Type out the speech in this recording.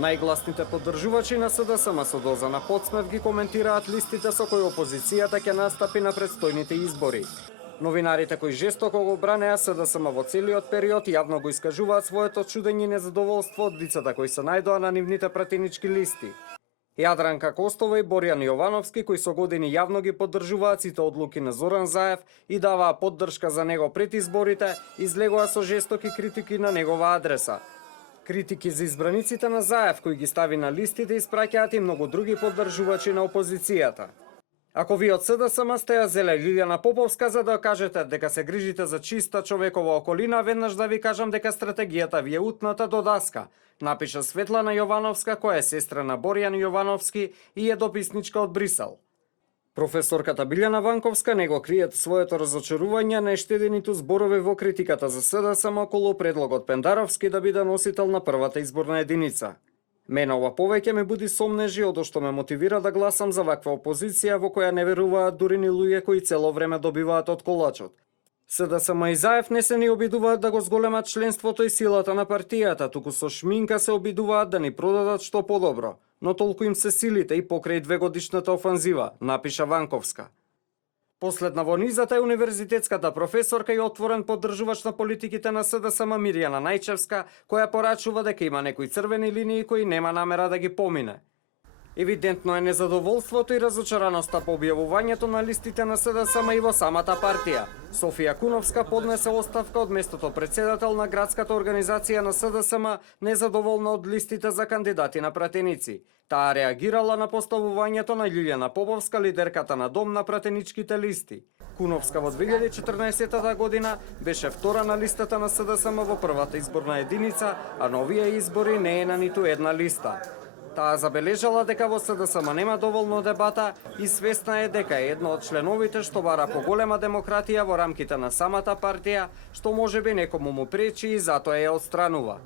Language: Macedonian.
Најгласните поддржувачи на СДСМ со доза на подсмев ги коментираат листите со кои опозицијата ќе настапи на предстојните избори. Новинарите кои жестоко го бранеа СДСМ во целиот период јавно го искажуваат своето чудење и незадоволство од лицата кои се најдоа на нивните пратенички листи. Јадранка Костова и Боријан Јовановски, кои со години јавно ги поддржуваат сите одлуки на Зоран Заев и даваа поддршка за него пред изборите, излегоа со жестоки критики на негова адреса. Критики за избраниците на Заев, кои ги стави на листите, испраќаат и многу други поддржувачи на опозицијата. Ако ви од СДСМ сте ја зеле Лилјана Поповска за да кажете дека се грижите за чиста човекова околина, веднаш да ви кажам дека стратегијата ви е утната до даска, напиша Светлана Јовановска, која е сестра на Боријан Јовановски и е дописничка од Брисел. Професорката Билјана Ванковска не го криет своето разочарување на штедените зборови во критиката за СДСМ околу предлогот Пендаровски да биде носител на првата изборна единица. Мене ова повеќе ме буди сомнежи, одошто ме мотивира да гласам за ваква опозиција во која не веруваат дури ни луѓе кои цело време добиваат од колачот. СДСМ и Заев не се ни обидуваат да го зголемат членството и силата на партијата, туку со шминка се обидуваат да ни продадат што подобро, но толку им се силите и покрај двегодишната офанзива, напиша Ванковска. Последна во низата е универзитетската професорка и отворен поддржувач на политиките на СДСМ Мирјана Најчевска, која порачува дека има некои црвени линии кои нема намера да ги помине. Евидентно е незадоволството и разочараноста по објавувањето на листите на СДСМ и во самата партија. Софија Куновска поднесе оставка од местото председател на градската организација на СДСМ, незадоволна од листите за кандидати на пратеници. Таа реагирала на поставувањето на Лилјана Поповска, лидерката на Дом на пратеничките листи. Куновска во 2014 година беше втора на листата на СДСМ во првата изборна единица, а на овие избори не е на ниту една листа. Таа забележала дека во СДСМ нема доволно дебата и свесна е дека е едно од членовите што бара поголема демократија во рамките на самата партија, што можеби некому му пречи и затоа ја отстранува.